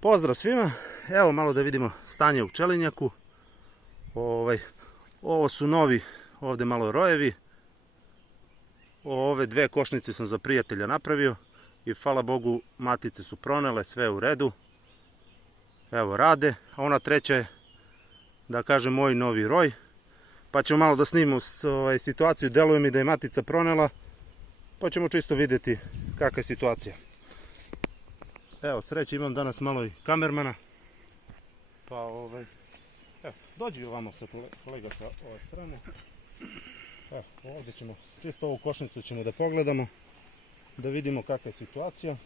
Pozdrav svima, evo malo da vidimo stanje u pčelinjaku. Ovo su novi ovdje malo rojevi. Ove dve košnice sam za prijatelja napravio i hvala Bogu matice su pronele, sve u redu. Evo rade, a ona treća je, da kažem, moj novi roj. Pa ćemo malo da snimimo situaciju, deluje mi da je matica pronela, pa ćemo čisto vidjeti kakva je situacija. Evo, sreće, imam danas malo i kamermana. Pa evo, dođi ovamo sa kolega sa ove strane. Evo, ovdje ćemo, čisto ovu košnicu ćemo da pogledamo, da vidimo kakva je situacija.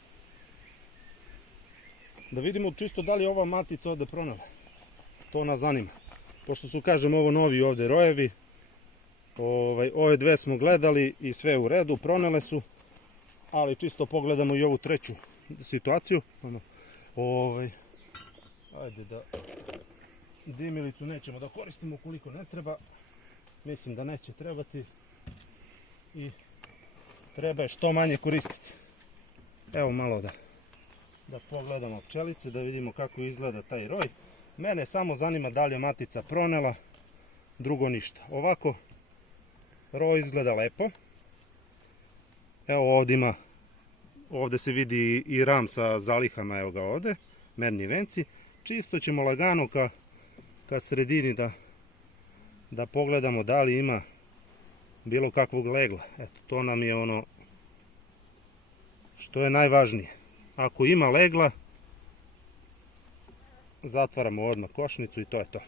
Da vidimo čisto da li je ova matica ovdje pronela. To nas zanima. Pošto su, kažem, ovo novi ovdje rojevi. Ove dve smo gledali i sve u redu, pronele su. Ali čisto pogledamo i ovu treću situaciju. Ajde da dimilicu nećemo da koristimo ukoliko ne treba. Mislim da neće trebati. I treba je što manje koristiti. Evo malo da pogledamo pčelice, da vidimo kako izgleda taj roj. Mene samo zanima da li je matica pronela, drugo ništa. Ovako roj izgleda lepo. Evo ovdje ima, ovdje se vidi i ram sa zalihama, evo ga ovdje, merni venci. Čisto ćemo lagano ka sredini da pogledamo da li ima bilo kakvog legla. Eto, to nam je ono što je najvažnije. Ako ima legla, zatvaramo odmah košnicu i to je to.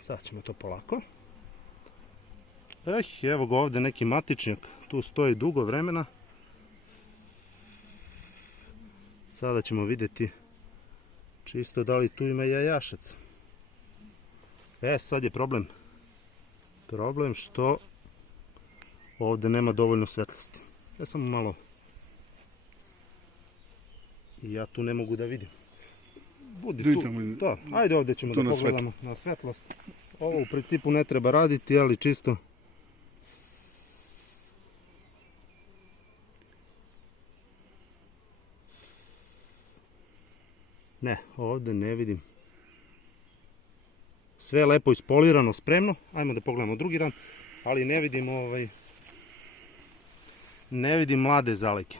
Sad ćemo to polako. Evo ga ovdje neki matičnjak, tu stoji dugo vremena. Sada ćemo vidjeti čisto da li tu ima jajašac. Sad je problem. Problem što ovdje nema dovoljno svetlosti. Samo malo. I ja tu ne mogu da vidim. Budi tu. To. Ajde ovdje ćemo da pogledamo na svetlost. Ovo u principu ne treba raditi, ali čisto. Ne, ovdje ne vidim. Sve je lepo ispolirano, spremno. Ajmo da pogledamo drugi ran, ali ne vidim ne vidim mlade zalike.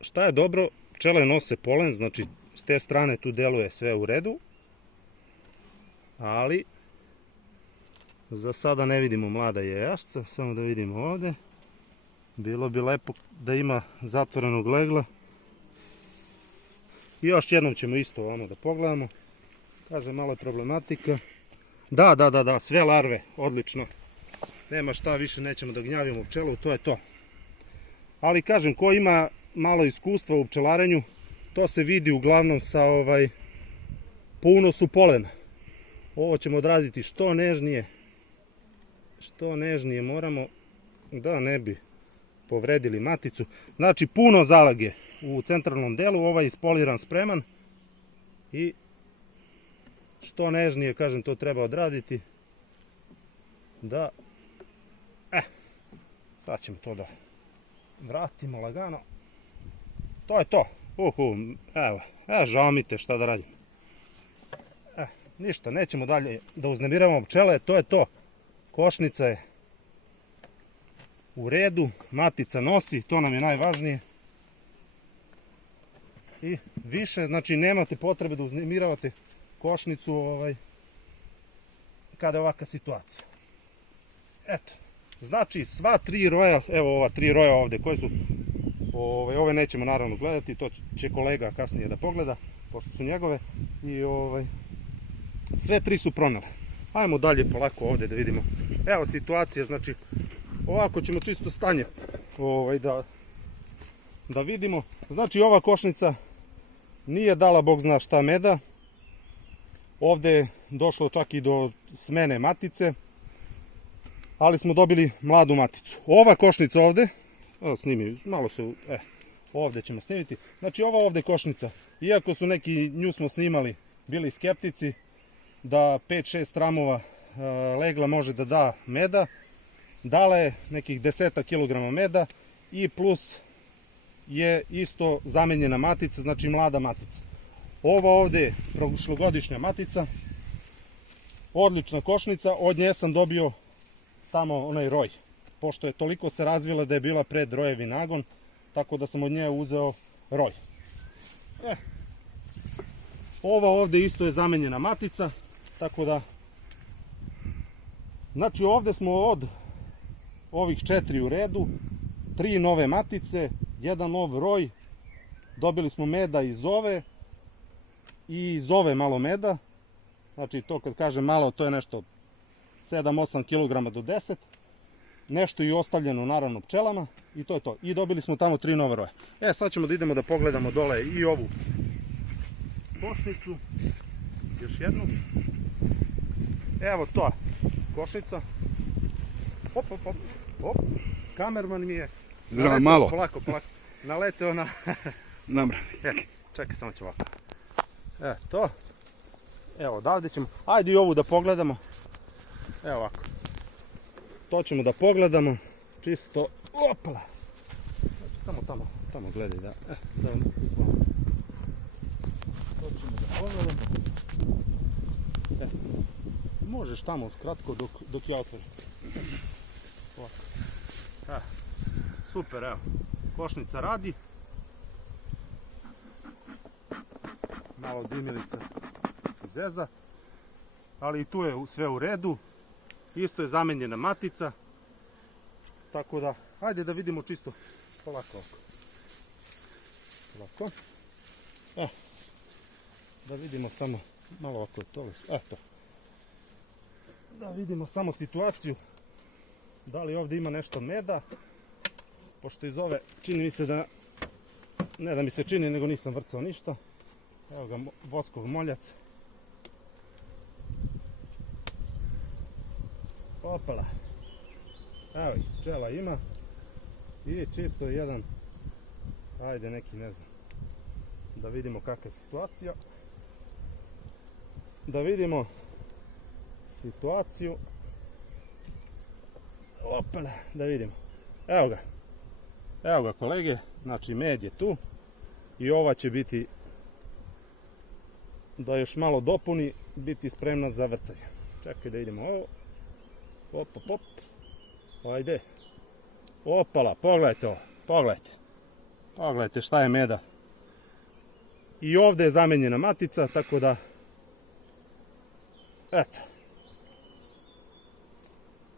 Šta je dobro, pčele nose polen, znači s te strane tu deluje sve u redu. Ali za sada ne vidimo mlada jajašca, samo da vidimo ovdje. Bilo bi lepo da ima zatvorenog legla. I još jednom ćemo isto ono da pogledamo. Kaže, malo je problematika. Da, sve larve, odlično. Nema šta, više nećemo da gnjavimo pčelu, to je to. Ali kažem, ko ima malo iskustva u pčelarenju, to se vidi uglavnom sa po unosu polena. Ovo ćemo odraditi što nežnije. Što nežnije moramo, da ne bi povredili maticu. Znači puno zalage u centralnom delu, ovaj ispoliran, spreman. I što nežnije, kažem, to treba odraditi. Da. Sad ćemo to da vratimo lagano. To je to. Evo, žao mi te, šta da radim. Ništa, nećemo dalje da uznemiravamo pčele, to je to. Košnica je u redu, matica nosi, to nam je najvažnije. I više, znači nemate potrebe da uznemiravate košnicu kada je ovakva situacija. Eto, znači sva tri roja, evo ova tri roja ovdje koje su, ove nećemo naravno gledati, to će kolega kasnije da pogleda, pošto su njegove. I sve tri su pronele. Ajmo dalje polako ovdje da vidimo. Evo situacija, znači ovako ćemo čisto stanje da vidimo. Znači ova košnica nije dala bog zna šta meda. Ovdje je došlo čak i do smene matice, ali smo dobili mladu maticu. Ova košnica ovdje, snimi, malo se, ovdje ćemo snimiti. Znači ova ovdje košnica, iako su neki, nju smo snimali, bili skeptici, da 5-6 tramova legla može da da meda, dala je nekih 10 kg meda i plus je isto zamenjena matica, znači mlada matica. Ova ovde je prošlogodišnja matica, odlična košnica, od nje sam dobio tamo onaj roj, pošto je toliko se razvila da je bila pred rojevi nagon, tako da sam od nje uzeo roj. Ova ovde isto je zamenjena matica, tako da, znači ovde smo od ovih 4 u redu, 3 nove matice, jedan nov roj, dobili smo meda iz ove i iz ove malo meda, znači to kad kažem malo, to je nešto 7-8 kg do 10, nešto i ostavljeno naravno pčelama i to je to. I dobili smo tamo 3 nove roje. Sad ćemo da idemo da pogledamo dole i ovu košnicu, još jednu. Evo to je košnica. Hop, hop, hop, hop. Kamerman mi je malo. Polako, naleteo na... Dobro. Čekaj, samo ću ovako. To. Evo, odavde ćemo. Ajde i ovu da pogledamo. Evo ovako. To ćemo da pogledamo. Čisto. Opala. Znači, samo tamo gledaj da... To ćemo da pogledamo. Možeš tamo kratko dok ja otvorim. Ovako. Super, evo. Košnica radi. Malo dimilica zeza. Ali i tu je sve u redu. Isto je zamenjena matica. Tako da, ajde da vidimo čisto polako. Ovako. Da vidimo samo malo ovako to. Eto. Da vidimo samo situaciju. Da li ovdje ima nešto meda. Pošto iz ove čini mi se da, ne da mi se čini, nego nisam vrcao ništa. Evo ga voskov moljac. Opala. Evo ih, pčela ima. I čisto jedan, ajde neki, ne znam. Da vidimo kakva je situacija. Da vidimo situaciju. Opala, da vidimo. Evo ga. Evo ga kolege, znači med je tu. I ova će biti, da još malo dopuni, biti spremna za vrcanje. Čekaj da idemo ovo. Hop, hop, hop. Ajde. Opala, pogledajte ovo. Pogledajte. Pogledajte šta je meda. I ovdje je zamenjena matica, tako da... Eto.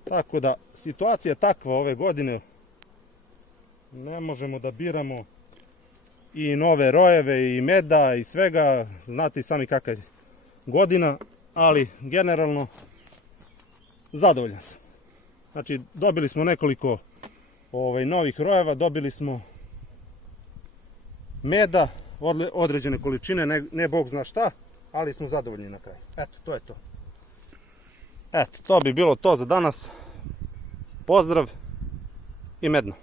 Tako da, situacija je takva ove godine. Ne možemo da biramo i nove rojeve i meda i svega. Znate i sami kakva je godina, ali generalno zadovoljan sam. Znači, dobili smo nekoliko novih rojeva, dobili smo meda, određene količine, ne bog zna šta, ali smo zadovoljni na kraju. Eto, to je to. Eto, to bi bilo to za danas. Pozdrav i medno.